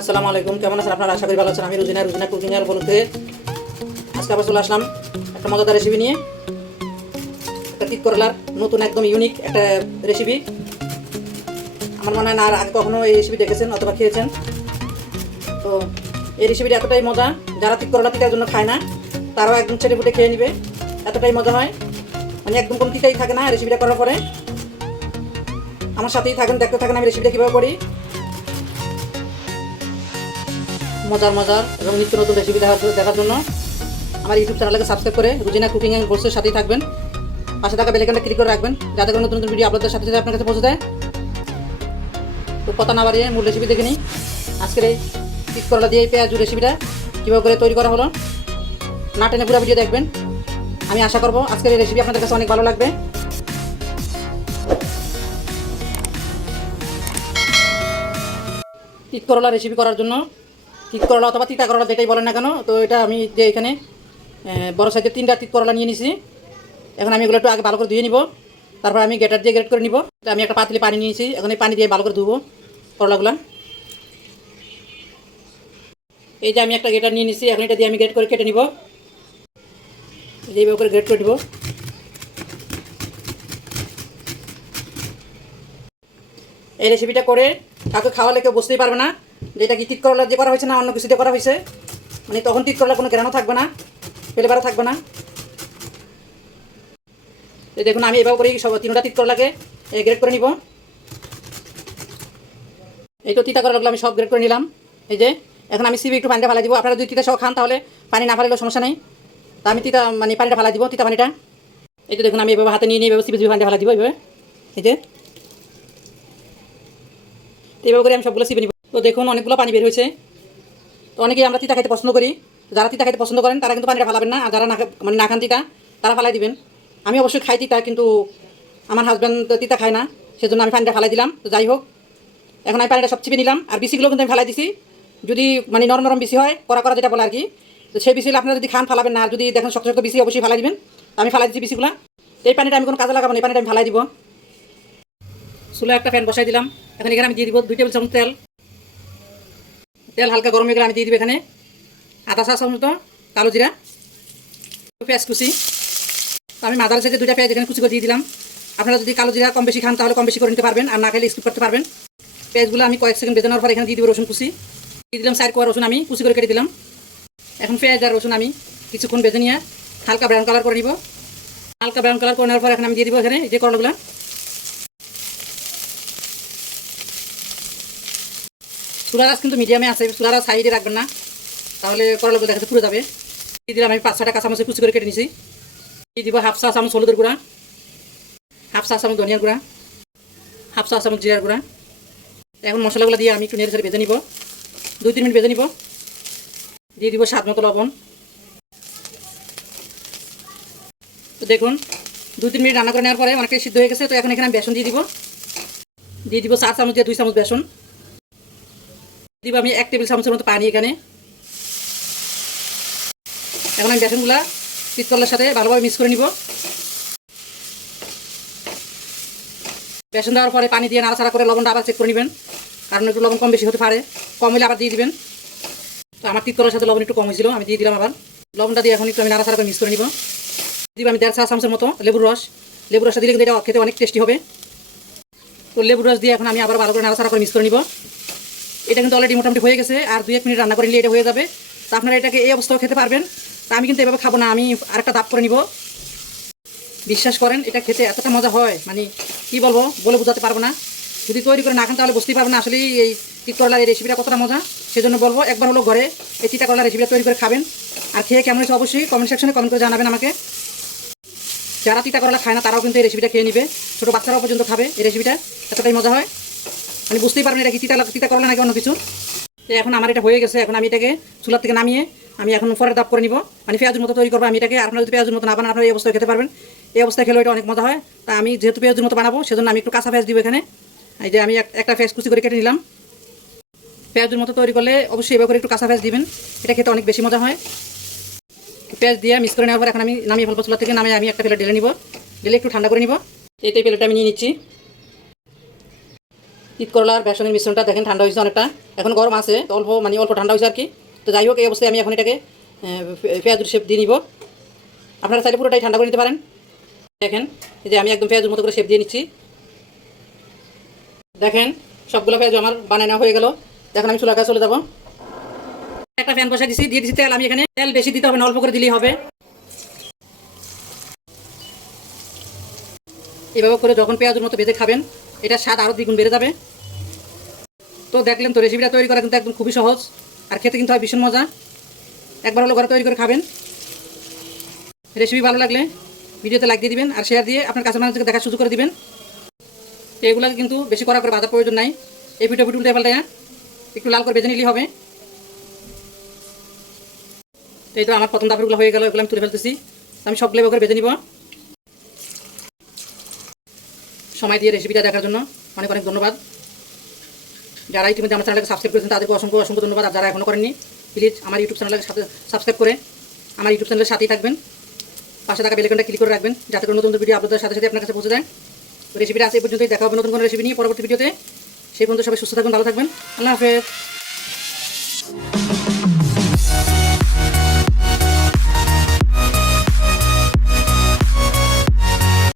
আসসালামু আলাইকুম। কেমন আছেন আপনারা? আশা করি ভালো আছেন। আমি রুজিনা রুজিনা কুকিং এর বলতে আজকে আবার চলে আসলাম একটা মজাদার রেসিপি নিয়ে। একটা তিত করলার, নতুন একদম ইউনিক একটা রেসিপি আমার মনে হয় না আর আগে কখনো এই রেসিপি দেখেছেন অথবা খেয়েছেন। তো এই রেসিপিটা এতটাই মজা, যারা তিত করলা তিতার জন্য খায় না, তারাও একদম ছেটে ফুটে খেয়ে নিবে। এতটাই মজা হয়। মানে একদম কোনো তিতাই থাকে না রেসিপিটা করার পরে। আমার সাথেই থাকেন, দেখতে থাকেন আমি রেসিপিটা কীভাবে করি। মজার মজার এবং নিত্য নতুন রেসিপি দেখার দেখার জন্য। আমার ইউটিউব চ্যানেলকে সাবস্ক্রাইব করে রুজিনা কুকিং অ্যান্ড কোর্সের সাথেই থাকবেন। পাশে থাকা বেলেকানটা ক্লিক করে রাখবেন, যাতে করে নতুন নতুন ভিডিও আপলোডের সাথে সাথে আপনার কাছে পৌঁছে দেয় তো কথা না বাড়িয়ে মূল রেসিপি দেখে নিই। আজকের এই পিস করলা দিয়ে এই পেঁয়াজু রেসিপিটা কীভাবে করে তৈরি করা হলো, না টেনে পুরো ভিডিও দেখবেন। আমি আশা করব আজকের এই রেসিপি আপনাদের কাছে অনেক ভালো লাগবে। পিক করলা রেসিপি করার জন্য তিত করলা অথবা তিতা করলা, যেটাই বলেন না কেন, তো এটা আমি যে এখানে বড় সাইজের তিনটা তিত করলা নিয়ে নিছি। এখন আমি এগুলো একটু আগে ভালো করে ধুয়ে নিব। তারপর আমি গেটার দিয়ে গ্রেট করে নিব। তো আমি একটা পাতলি পানি নিয়েছি। এখন এই পানি দিয়ে ভালো করে ধুবো করলাগুলো। এই যে আমি একটা গেটার নিয়ে নিছি। এখন এটা দিয়ে আমি গ্রেট করে কেটে নিব। এইভাবে করে গ্রেট করে দিব এই রেসিপিটা করে কাউকে খাওয়ালে কেউ বুঝতেই পারবে না। যে এটা কি তিত করলা দিয়ে করা হয়েছে না অন্য কিছু দিয়ে করা হয়েছে? মানে তখন তিত করলা কোনো গ্রানও থাকবে না ফেলেবারও থাকবে না। এই দেখুন, আমি এভাবে করেই সব তিনটা তিত করলাকে গ্রেড করে নিব। এই তো তিতা করলাগুলো আমি সব গ্রেড করে নিলাম। এই যে, এখন আমি সিবি একটু পানিটা ফালাই দিব। আপনারা যদি তিতা সহ খান তাহলে পানি না ফালালেও সমস্যা নেই। তা আমি তিতা মানে পানিটা ফালাই দিব, তিতা পানিটা। এই তো দেখুন, আমি এভাবে হাতে নিয়ে নিয়ে এভাবে সিবি সিবি পানিটা দিব, এইভাবে। এই যে। এইভাবে করে আমি সবগুলো সিপে নিব। তো দেখুন, অনেকগুলো পানি বের হয়েছে। তো অনেকেই আমরা তিতা খাইতে পছন্দ করি। যারা তিতা খাইতে পছন্দ করেন, তারা কিন্তু পানিটা ফালাবেন না। আর যারা না মানে না খান তিতা, তারা ফালাই দিবেন। আমি অবশ্যই খাই তিতা, কিন্তু আমার হাজব্যান্ড তিতা খায় না। সেজন্য আমি পানিটা ফালাই দিলাম। তো যাই হোক, এখন আমি পানিটা সব চিপে নিলাম। আর বিসিগুলো কিন্তু আমি ফালাই দিছি। যদি মানে নরম নরম বেশি হয় করা করা যেটা বলে আর কি। তো সেই বিসিগুলো আপনারা যদি খান, ফালাবেন না। আর যদি দেখেন শক্ত শক্ত বিসি, অবশ্যই ফালাই দিবেন। আমি ফালাই দিচ্ছি বিসিগুলো। এই পানিটা আমি কোনো কাজে লাগাবো না। এই পানিটা আমি ফালাই দিব। চুলা একটা ফ্যান বসাই দিলাম। এখন এখানে আমি দিয়ে দিব দুই টেবিল চামচ তেল। তেল হালকা গরম হয়ে গেলে আমি দিয়ে দিব এখানে আদা চা চামচ মতো কালো জিরা, পেঁয়াজ কুচি। আমি মাদার সাথে দুইটা পেঁয়াজ এখানে কুচি করে দিয়ে দিলাম। আপনারা যদি কালো জিরা কম বেশি খান তাহলে কম বেশি করে নিতে পারবেন, আর না খেলে স্কিপ করতে পারবেন। পেঁয়াজগুলো আমি কয়েক সেকেন্ড বেজানোর পর এখানে দিয়ে দিব রসুন কুচি। দিয়ে দিলাম সাইড কোয়া রসুন আমি কুচি করে কেটে দিলাম। এখন পেঁয়াজ আর রসুন আমি কিছুক্ষণ বেজে নিয়ে হালকা ব্রাউন কালার করে নিব। হালকা ব্রাউন কালার করে নেওয়ার পর এখন আমি দিয়ে দিব এখানে যে করলাগুলো। চুলারাস কিন্তু মিডিয়ামে আছে চুলারাস সাইডে রাখবেন না। তাহলে করলাগুলো দেখাতে পুরো যাবে। দিয়ে দিলাম আমি পাঁচ ছটা কাঁচামচে কুচি করে কেটে নিছি। দিয়ে দিব হাফ চা চামচ হলুদের গুঁড়া, হাফ চা চামচ ধনিয়ার গুঁড়া, হাফ চা চামচ জিরার গুঁড়া। এখন মশলাগুলো দিয়ে আমি একটু নেড়ে ছেড়ে ভেজে নিব। দুই, তিন মিনিট ভেজে নিব। দিয়ে দিব স্বাদ মতো লবণ। তো দেখুন, দুই, তিন মিনিট রান্না করে নেওয়ার পরে অনেকটাই সিদ্ধ হয়ে গেছে। তো এখন এখানে বেসন দিয়ে দিব। দিয়ে দিব চার চামচ দিয়ে দুই চামচ বেসন। দিব আমি এক টেবিল চামচের মতো পানি এখানে। এখন আমি বেসনগুলা পিতকলার সাথে ভালোভাবে মিক্স করে নিব। বেসন দেওয়ার পরে পানি দিয়ে নাড়াচাড়া করে লবণটা আবার চেক করে নেবেন, কারণ একটু লবণ কম বেশি হতে পারে। কম হলে আবার দিয়ে দিবেন। তো আমার তিতকলার সাথে লবণ একটু কম হয়েছিল, আমি দিয়ে দিলাম আবার। লবণটা দিয়ে এখন একটু আমি নাড়াচাড়া করে মিক্স করে নিব। দিব আমি দেড় চা চামচের মতো লেবুর রস। লেবুর রসটা দিলে কিন্তু এটা খেতে অনেক টেস্টি হবে। তো লেবুর রস দিয়ে এখন আমি আবার ভালো করে নাড়াচাড়া করে মিক্স করে নিব। এটা কিন্তু অলরেডি মোটামুটি হয়ে গেছে, আর দুই এক মিনিট রান্না করে এটা হয়ে যাবে। তো আপনারা এটাকে এই অবস্থাও খেতে পারবেন। তা আমি কিন্তু এভাবে খাব না, আমি আরেকটা দাপ করে নিব। বিশ্বাস করেন, এটা খেতে এতটা মজা হয় মানে কি বলব, বলে বোঝাতে পারব না। যদি তৈরি করে না খান তাহলে বুঝতেই পারব না আসলে এই তিত এই রেসিপিটা কতটা মজা। সেজন্য বলব, একবার হলো ঘরে এই তিতা করলার রেসিপিটা তৈরি করে খাবেন। আর খেয়ে কেমন হয়েছে অবশ্যই কমেন্ট সেকশনে কমেন্ট করে জানাবেন আমাকে। যারা তিতা করলা খায় না, তারাও কিন্তু এই রেসিপিটা খেয়ে নিবে। ছোটো বাচ্চারাও পর্যন্ত খাবে এই রেসিপিটা এতটাই মজা হয়। মানে বুঝতেই পারবেন এটা কি তিতা তিতা করলে নাকি অন্য কিছু। তো এখন আমার এটা হয়ে গেছে, এখন আমি এটাকে চুলার থেকে নামিয়ে আমি এখন ফরের দাপ করে নিব। মানে পেঁয়াজের মতো তৈরি করব, আমি এটাকে আপনারা যদি পেঁয়াজের মতো না বানান, আপনারা এই অবস্থায় খেতে পারবেন। এই অবস্থায় খেলে এটা অনেক মজা হয়। তা আমি যেহেতু পেঁয়াজের মতো বানাবো, সেজন্য আমি একটু কাঁচা পেঁয়াজ দিব এখানে। এই যে আমি এক- একটা পেঁয়াজ কুচি করে কেটে নিলাম। পেঁয়াজের মতো তৈরি করলে অবশ্যই এবার করে একটু কাঁচা পেঁয়াজ দিবেন। এটা খেতে অনেক বেশি মজা হয়। পেঁয়াজ দিয়ে মিক্স করে নেওয়ার পর এখন আমি নামিয়ে ফেলব চুলা থেকে নামিয়ে আমি একটা প্লেট ঢেলে নিব। ঢেলে একটু ঠান্ডা করে নিব। এই প্লেটটা আমি নিয়ে নিচ্ছি। ঈদ করলার বেসনের মিশ্রণটা দেখেন, ঠান্ডা হয়েছে অনেকটা। এখন গরম আছে অল্প মানে অল্প ঠান্ডা হয়েছে আর কি। তো যাই হোক, এই অবস্থায় আমি এখন এটাকে পেঁয়াজুর শেপ দিয়ে নিব। আপনারা চাইলে পুরোটাই ঠান্ডা করে নিতে পারেন। দেখেন যে আমি একদম পেঁয়াজুর মতো করে শেপ দিয়ে নিচ্ছি। দেখেন, সবগুলো পেঁয়াজ আমার বানানো হয়ে গেল। এখন আমি চুলাকা চলে যাব। একটা ফ্যান বসাই দিচ্ছি দিয়ে দিচ্ছি তেল। আমি এখানে তেল বেশি দিতে হবে না, অল্প করে দিলেই হবে। এভাবে করে যখন পেঁয়াজের মতো ভেজে খাবেন এটা স্বাদ আরও দ্বিগুণ বেড়ে যাবে। তো দেখলেন তো রেসিপিটা তৈরি করা কিন্তু একদম খুবই সহজ। আর খেতে কিন্তু হয় ভীষণ মজা। একবার হলো ঘরে তৈরি করে খাবেন। রেসিপি ভালো লাগলে ভিডিওতে লাইক দিয়ে দিবেন আর শেয়ার দিয়ে আপনার কাছে মানুষকে দেখার সুযোগ করে দিবেন। এগুলোকে কিন্তু বেশি করা করে বাজার প্রয়োজন নাই। এই পিঠে পিঠে উল্টে পাল্টে একটু লাল করে বেজে নিলেই হবে। এই তো আমার প্রথম দাবরগুলো হয়ে গেল, এগুলো আমি তুলে ফেলতেছি। আমি সবগুলো করে বেজে নিব। সময় দিয়ে রেসিপিটা দেখার জন্য। অনেক অনেক ধন্যবাদ। যারা ইতিমধ্যে আমার চ্যানেলকে সাবস্ক্রাইব করেছেন, তাদেরকে অসংখ্য অসংখ্য ধন্যবাদ। আর যারা এখনও করেননি প্লিজ আমার ইউটিউব চ্যানেলকে সাথে সাবস্ক্রাইব করে আমার ইউটিউব চ্যানেলের সাথেই থাকবেন। পাশে থাকা বেলেকনটা ক্লিক করে রাখবেন, যাতে করে নতুন নতুন ভিডিও আপনাদের সাথে সাথে আপনার কাছে পৌঁছে দেয় রেসিপিটা আছে এই পর্যন্তই। দেখা হবে নতুন কোনো রেসিপি নিয়ে পরবর্তী ভিডিওতে সেই পর্যন্ত সবাই সুস্থ থাকবেন, ভালো থাকবেন। আল্লাহ হাফেজ।